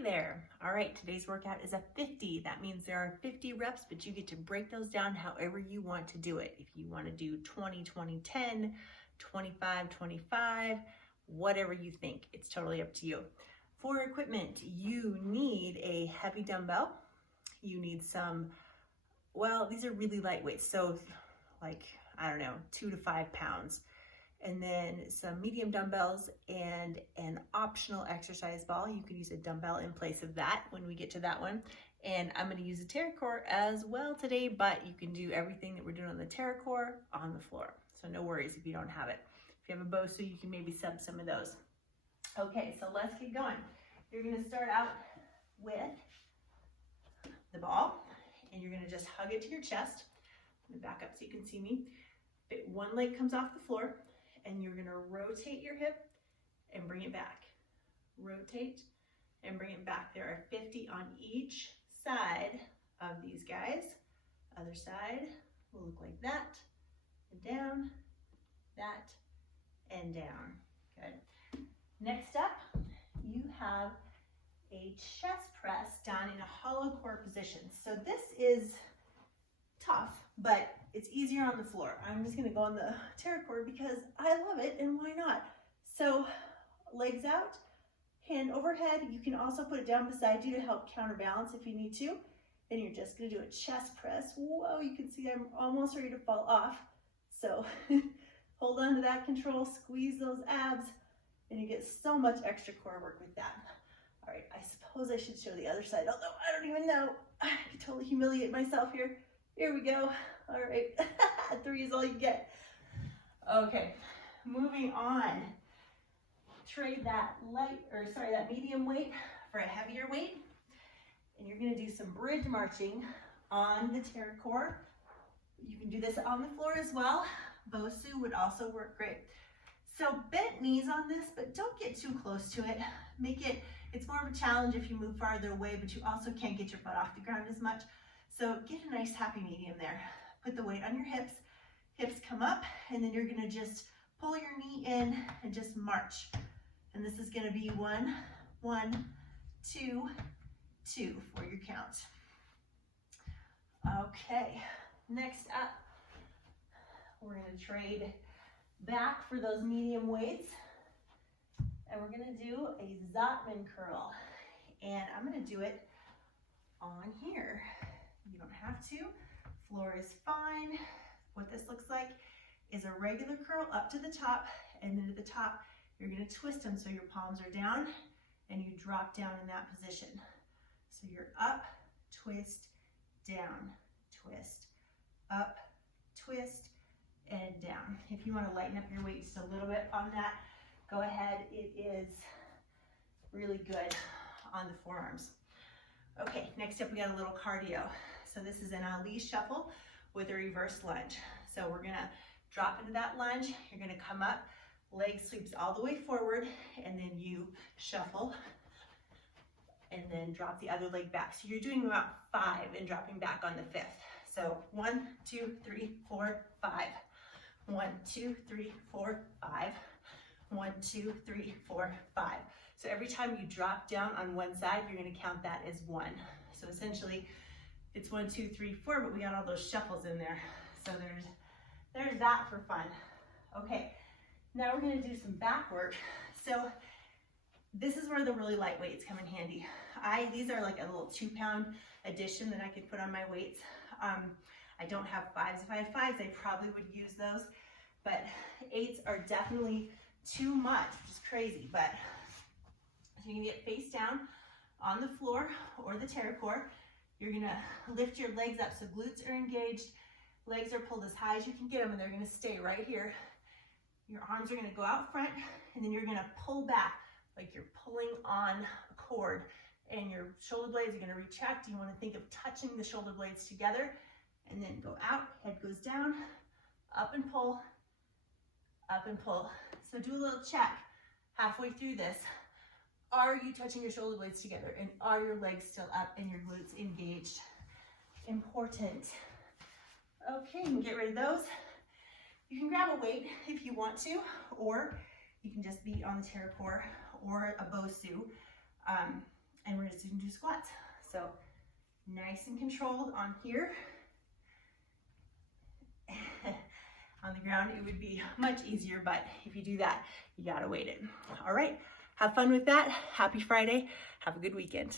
Hey there. All right, today's workout is a 50. That means there are 50 reps, but you get to break those down however you want to do it. If you want to do 20, 20, 10, 25, 25, whatever you think, it's totally up to you. For equipment, you need a heavy dumbbell. You need some, well, these are really lightweight, so like, I don't know, 2 to 5 pounds. And then some medium dumbbells and an optional exercise ball. You could use a dumbbell in place of that when we get to that one. And I'm gonna use a Terra-Core as well today, but you can do everything that we're doing on the Terra-Core on the floor. So no worries if you don't have it. If you have a BOSU, you can maybe sub some of those. Okay, so let's get going. You're gonna start out with the ball, and you're gonna just hug it to your chest. I'm gonna back up so you can see me. One leg comes off the floor, and you're gonna rotate your hip and bring it back. Rotate and bring it back. There are 50 on each side of these guys. Other side will look like that, and down, that, and down. Good. Next up, you have a chest press down in a hollow core position. So this is tough, but it's easier on the floor. I'm just gonna go on the Terra-Core because I love it, and why not? So legs out, hand overhead. You can also put it down beside you to help counterbalance if you need to. And you're just gonna do a chest press. Whoa, you can see I'm almost ready to fall off. So hold on to that control, squeeze those abs, and you get so much extra core work with that. All right, I suppose I should show the other side, although I don't even know. I can totally humiliate myself here. Here we go. All right, 3 is all you get. Okay, moving on. Trade that that medium weight for a heavier weight. And you're gonna do some bridge marching on the Terra-Core. You can do this on the floor as well. BOSU would also work great. So bent knees on this, but don't get too close to it. It's more of a challenge if you move farther away, but you also can't get your butt off the ground as much. So get a nice happy medium there. Put the weight on your hips. Hips come up, and then you're gonna just pull your knee in and just march. And this is gonna be 1, 1, 2, 2 for your count. Okay, next up, we're gonna trade back for those medium weights. And we're gonna do a ZOTTMAN curl. And I'm gonna do it on here. You don't have to, floor is fine. What this looks like is a regular curl up to the top, and then at the top, you're gonna twist them so your palms are down and you drop down in that position. So you're up, twist, down, twist, up, twist, and down. If you wanna lighten up your weight just a little bit on that, go ahead. It is really good on the forearms. Okay, next up we got a little cardio. So this is an Ali shuffle with a reverse lunge. So we're gonna drop into that lunge. You're gonna come up, leg sweeps all the way forward, and then you shuffle, and then drop the other leg back. So you're doing about 5 and dropping back on the 5th. So 1, 2, 3, 4, 5. 1, 2, 3, 4, 5. 1, 2, 3, 4, 5. So every time you drop down on one side, you're gonna count that as 1. So essentially, it's 1, 2, 3, 4, but we got all those shuffles in there. So there's that for fun. Okay, now we're gonna do some back work. So this is where the really light weights come in handy. These are like a little 2-pound addition that I could put on my weights. I don't have 5s. If I had 5s, I probably would use those, but 8s are definitely too much, which is crazy. But so you can get face down on the floor or the Terra-Core. You're gonna lift your legs up so glutes are engaged, legs are pulled as high as you can get them, and they're gonna stay right here. Your arms are gonna go out front, and then you're gonna pull back like you're pulling on a cord, and your shoulder blades are gonna retract. You wanna think of touching the shoulder blades together, and then go out, head goes down, up and pull, up and pull. So do a little check halfway through this. Are you touching your shoulder blades together, and are your legs still up and your glutes engaged? Important. Okay, you can get rid of those. You can grab a weight if you want to, or you can just be on the Terra-Core or a BOSU. and we're just gonna do squats. So nice and controlled on here. On the ground, it would be much easier, but if you do that, you gotta weight it. All right, have fun with that. Happy Friday. Have a good weekend.